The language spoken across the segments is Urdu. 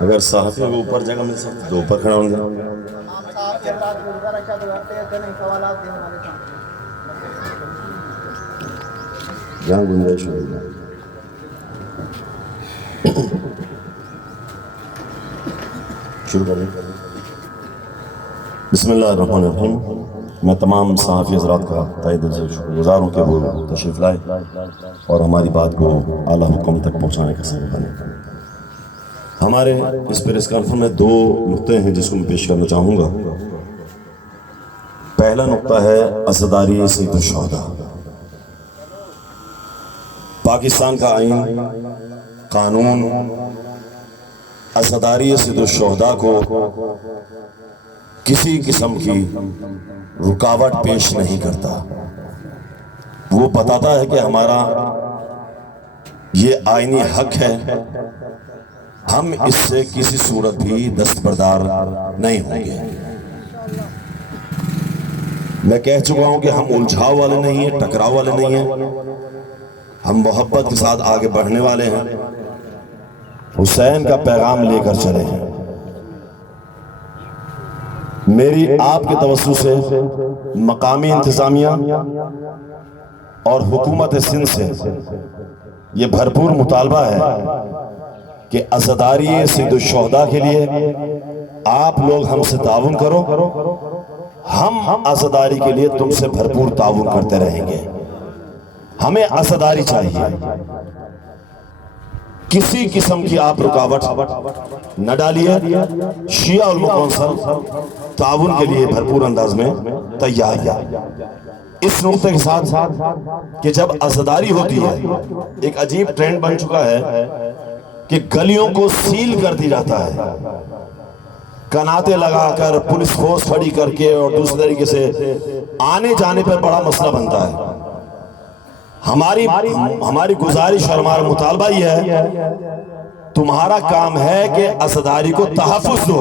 اگر صحافی کو اوپر جگہ مل سکتی تو اوپر کھڑا ہوں گے. جہاں گنجائش ہوگی. شروع کریں. بسم اللہ الرحمن الرحیم. میں تمام صحافی حضرات کا تہ دل سے شکر گزار ہوں کہ وہ تشریف لائے اور ہماری بات کو اعلیٰ حکم تک پہنچانے کا سبب بنے. ہمارے اس پریس کانفرنس میں دو نقطے ہیں جس کو میں پیش کرنا چاہوں گا. پہلا نقطہ ہے عزاداری سید الشہداء. پاکستان کا آئین قانون عزاداری سید الشہداء کو کسی قسم کی رکاوٹ پیش نہیں کرتا. وہ بتاتا ہے کہ ہمارا یہ آئینی حق ہے, ہم اس سے کسی صورت بھی دستبردار نہیں ہوں گے. میں کہہ چکا ہوں کہ ہم الجھاؤ والے نہیں ہیں, ٹکراؤ والے نہیں ہیں, ہم محبت کے ساتھ آگے بڑھنے والے ہیں, حسین کا پیغام لے کر چلے ہیں. میری آپ کے توسط سے مقامی انتظامیہ اور حکومت سندھ سے یہ بھرپور مطالبہ ہے کہ عزاداری سید الشہداء کے لیے آپ لوگ ہم سے تعاون کرو, ہم عزاداری کے لیے تم سے بھرپور تعاون کرتے رہیں گے. ہمیں عزاداری چاہیے, کسی قسم کی آپ رکاوٹ نہ ڈالیے. شیعہ علماء کونسل تعاون کے لیے بھرپور انداز میں تیار ہے. اس نقطے کے ساتھ کہ جب عزاداری ہوتی ہے ایک عجیب ٹرینڈ بن چکا ہے کہ گلیوں کو سیل کر دی جاتا ہے, کناتے لگا کر, پولیس فورس کھڑی کر کے, اور دوسرے طریقے سے آنے جانے پر بڑا مسئلہ بنتا ہے. ہماری گزارش اور ہمارا مطالبہ یہ ہے, تمہارا کام ہے کہ عزاداری کو تحفظ دو,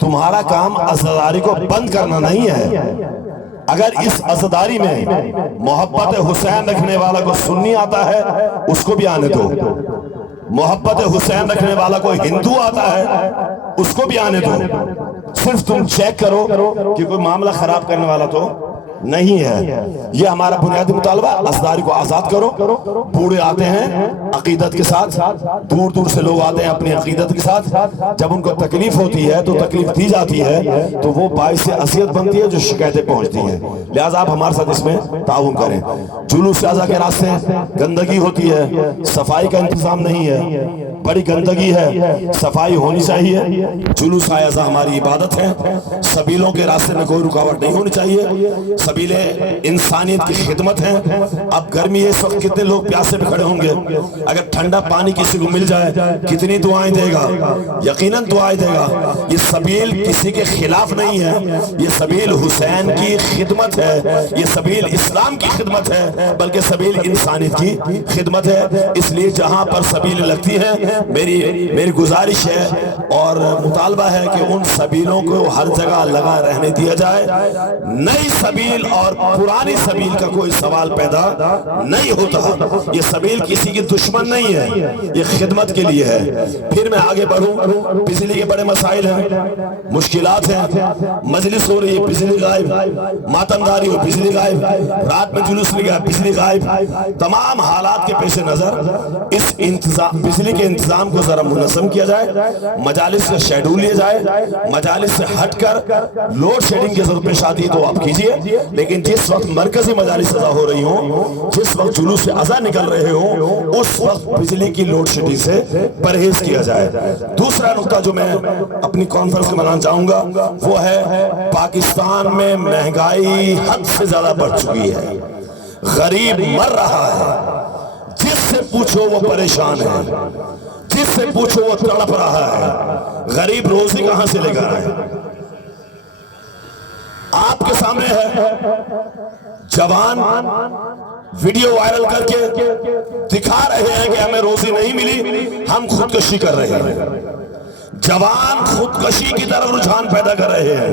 تمہارا کام عزاداری کو بند کرنا نہیں ہے. اگر اس عزاداری میں محبت حسین رکھنے والا کو سنی آتا ہے اس کو بھی آنے دو, محبت حسین رکھنے والا کو ہندو آتا ہے اس کو بھی آنے دو. صرف تم چیک کرو کہ کوئی معاملہ خراب کرنے والا تو نہیں ہے. یہ ہمارا بنیادی مطالبہ. عزاداری کو آزاد کرو. بوڑھے آتے ہیں عقیدت کے ساتھ, دور دور سے لوگ آتے ہیں اپنی عقیدت کے ساتھ. جب ان کو تکلیف ہوتی ہے تو تکلیف دی جاتی ہے تو وہ باعث اذیت بنتی ہے جو شکایتیں پہنچتی ہیں. لہٰذا آپ ہمارے ساتھ اس میں تعاون کریں. جلوس اعضا کے راستے گندگی ہوتی ہے, صفائی کا انتظام نہیں ہے, بڑی گندگی ہے, صفائی ہونی چاہیے. جلوس اعضا ہماری عبادت ہے, سبیلوں کے راستے میں کوئی رکاوٹ نہیں ہونی چاہیے. سبیلے انسانیت کی خدمت ہیں. اب گرمی ہے, اس وقت کتنے لوگ پیاسے پہ کھڑے ہوں گے, اگر ٹھنڈا پانی کسی کو مل جائے کتنی دعائیں دے گا, یقیناً دعائیں دے گا. یہ سبیل کسی کے خلاف نہیں ہے, یہ سبیل حسین کی خدمت ہے, یہ سبیل اسلام کی خدمت ہے, بلکہ سبیل انسانیت کی خدمت ہے. اس لیے جہاں پر سبیل لگتی ہیں میری گزارش ہے اور مطالبہ ہے کہ ان سبیلوں کو ہر جگہ لگا رہنے دیا جائے. نئی سبیل اور پرانی سبیل کا کوئی سوال پیدا نہیں ہوتا. یہ سبیل کسی کی دشمن نہیں ہے, یہ خدمت کے لیے ہے. پھر میں آگے بڑھوں. بجلی کے بڑے مسائل ہیں, مشکلات ہیں. مجلس ہو رہی ہے, بجلی غائب. ماتمداری ہو, بجلی غائب. رات میں جلوس لگا, بجلی غائب. تمام حالات کے پیش نظر اس بجلی کے انتظام کو ذرا منظم کیا جائے, مجالس کا شیڈول لیا جائے. مجالس سے ہٹ کر لوڈ شیڈنگ کی ضرورت پیش آتی ہے تو آپ کیجئے, لیکن جس وقت مرکزی مجالس ادا ہو رہی ہوں, جس وقت جلوس اعضا نکل رہے ہوں, اس وقت بجلی کی لوڈ شیڈنگ سے پرہیز کیا جائے. دوسرا نقطہ جو میں اپنی کانفرنس کو بنانا چاہوں گا وہ ہے پاکستان میں مہنگائی حد سے زیادہ بڑھ چکی ہے, غریب مر رہا ہے. جس سے پوچھو وہ پریشان ہے, جس سے پوچھو وہ تڑپ رہا ہے. غریب روزی کہاں سے لے کر آئے؟ آپ کے سامنے ہے جوان ویڈیو وائرل کر کے دکھا رہے ہیں کہ ہمیں روزی نہیں ملی, ہم خودکشی کر رہے ہیں. جوان خودکشی کی طرف رجحان پیدا کر رہے ہیں.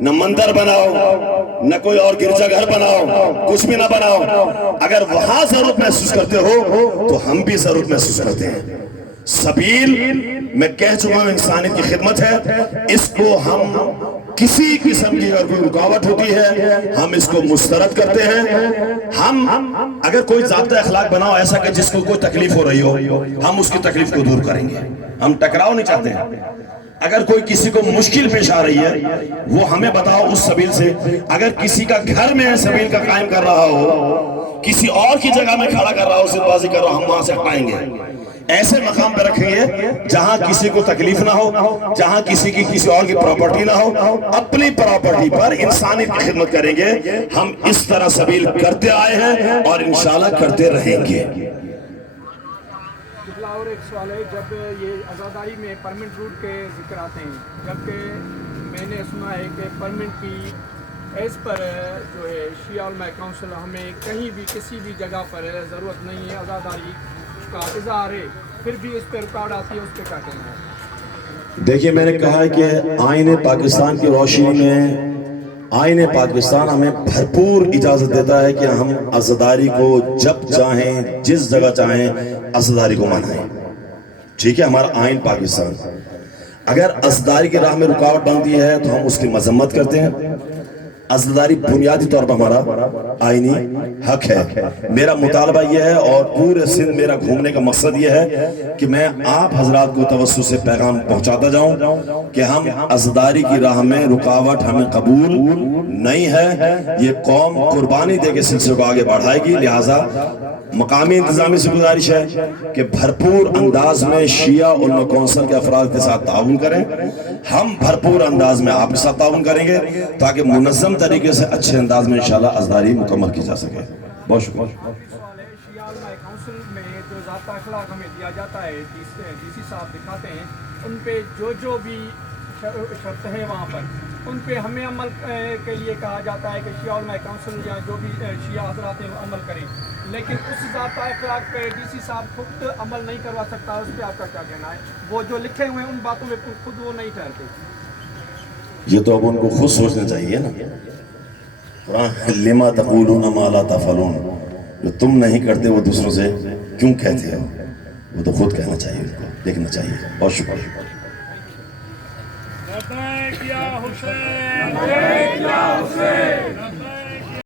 نہ مندر بناؤ، نہ کوئی اور گرجا گھر بناؤ، کچھ بھی نہ بناؤ. اگر وہاں ضرورت محسوس کرتے ہو تو ہم بھی ضرورت محسوس کرتے ہیں. سبیل میں کہہ چکا ہوں انسانیت کی خدمت ہے. اس کو ہم کسی قسم کی اگر کوئی رکاوٹ ہوتی ہے ہم اس کو مسترد کرتے ہیں. ہم اگر کوئی ضابطہ اخلاق بناؤ ایسا کہ جس کو کوئی تکلیف ہو رہی ہو ہم اس کی تکلیف کو دور کریں گے. ہم ٹکراؤ نہیں چاہتے ہیں. اگر کوئی کسی کو مشکل پیش آ رہی ہے وہ ہمیں بتاؤ اس سبیل سے. اگر کسی کا گھر میں سبیل کا قائم کر رہا ہو، کسی اور کی جگہ میں کھڑا کر رہا ہو، ضد بازی کر رہا ہو، ہم وہاں سے ہٹائیں گے. ایسے مقام پہ رکھیں گے جہاں کسی کو تکلیف نہ ہو، جہاں کسی کی کسی اور کی پراپرٹی نہ ہو. اپنی پراپرٹی پر انسانیت کی خدمت کریں گے. ہم اس طرح سبیل کرتے آئے ہیں اور انشاءاللہ کرتے رہیں گے. اور ایک سوال ہے، جب یہ عزاداری میں پرمنٹ روٹ کے ذکر آتے ہیں، جبکہ میں نے سنا ہے کہ پرمنٹ کی ایز پر جو ہے شیعہ علماء کونسل ہمیں کہیں بھی کسی بھی جگہ پر ضرورت نہیں ہے عزاداری کا اظہار ہے، پھر بھی اس پہ رکاوٹ آتی ہے، اس پہ کیا کرنا ہے؟ دیکھیے میں نے کہا ہے کہ آئین پاکستان کی روشنی میں آئین پاکستان ہمیں بھرپور اجازت دیتا ہے کہ ہم عزاداری کو جب چاہیں جس جگہ چاہیں عزاداری کو منائیں. ٹھیک ہے، ہمارا آئین پاکستان. اگر عزاداری کی راہ میں رکاوٹ بنتی ہے تو ہم اس کی مذمت کرتے ہیں. عزاداری بنیادی طور پر ہمارا آئینی حق ہے. میرا مطالبہ یہ ہے اور پورے سندھ میرا گھومنے کا مقصد یہ ہے کہ میں آپ حضرات کو توسط سے پیغام پہنچاتا جاؤں کہ ہم عزاداری کی راہ میں رکاوٹ ہمیں قبول نہیں ہے. یہ قوم قربانی دے کے سلسلے کو آگے بڑھائے گی. لہٰذا مقامی انتظامی سے گزارش ہے کہ بھرپور انداز میں شیعہ علماء کونسل کے افراد کے ساتھ تعاون کریں. ہم بھرپور انداز میں آپ کے ساتھ تعاون کریں گے تاکہ منظم طریقے سے اچھے انداز میں انشاءاللہ عزاداری مکمل کی جا سکے. بہت شکریہ. شیعہ علماء کونسل میں جو ضابطہ اخلاق ہمیں دیا جاتا ہے، ڈی سی صاحب دکھاتے ہیں، ان پہ جو بھی شرط ہے وہاں پر ان پہ ہمیں عمل کے لیے کہا جاتا ہے کہ شیعہ علماء کونسل یا جو بھی شیعہ حضرات ہیں وہ عمل کریں، لیکن اس ضابطہ اخلاق پہ ڈی سی صاحب خود عمل نہیں کروا سکتا. اس پہ آپ کا کیا کہنا ہے؟ وہ جو لکھے ہوئے ہیں ان باتوں میں خود وہ نہیں ٹھہرتے. یہ تو اب ان کو خود سوچنا چاہیے نا. قرآن لما تقولون ما لا تفعلون، جو تم نہیں کرتے وہ دوسروں سے کیوں کہتے ہو، وہ تو خود کہنا چاہیے، ان کو دیکھنا چاہیے. بہت شکریہ. لبیک یا حسین، لبیک یا حسین.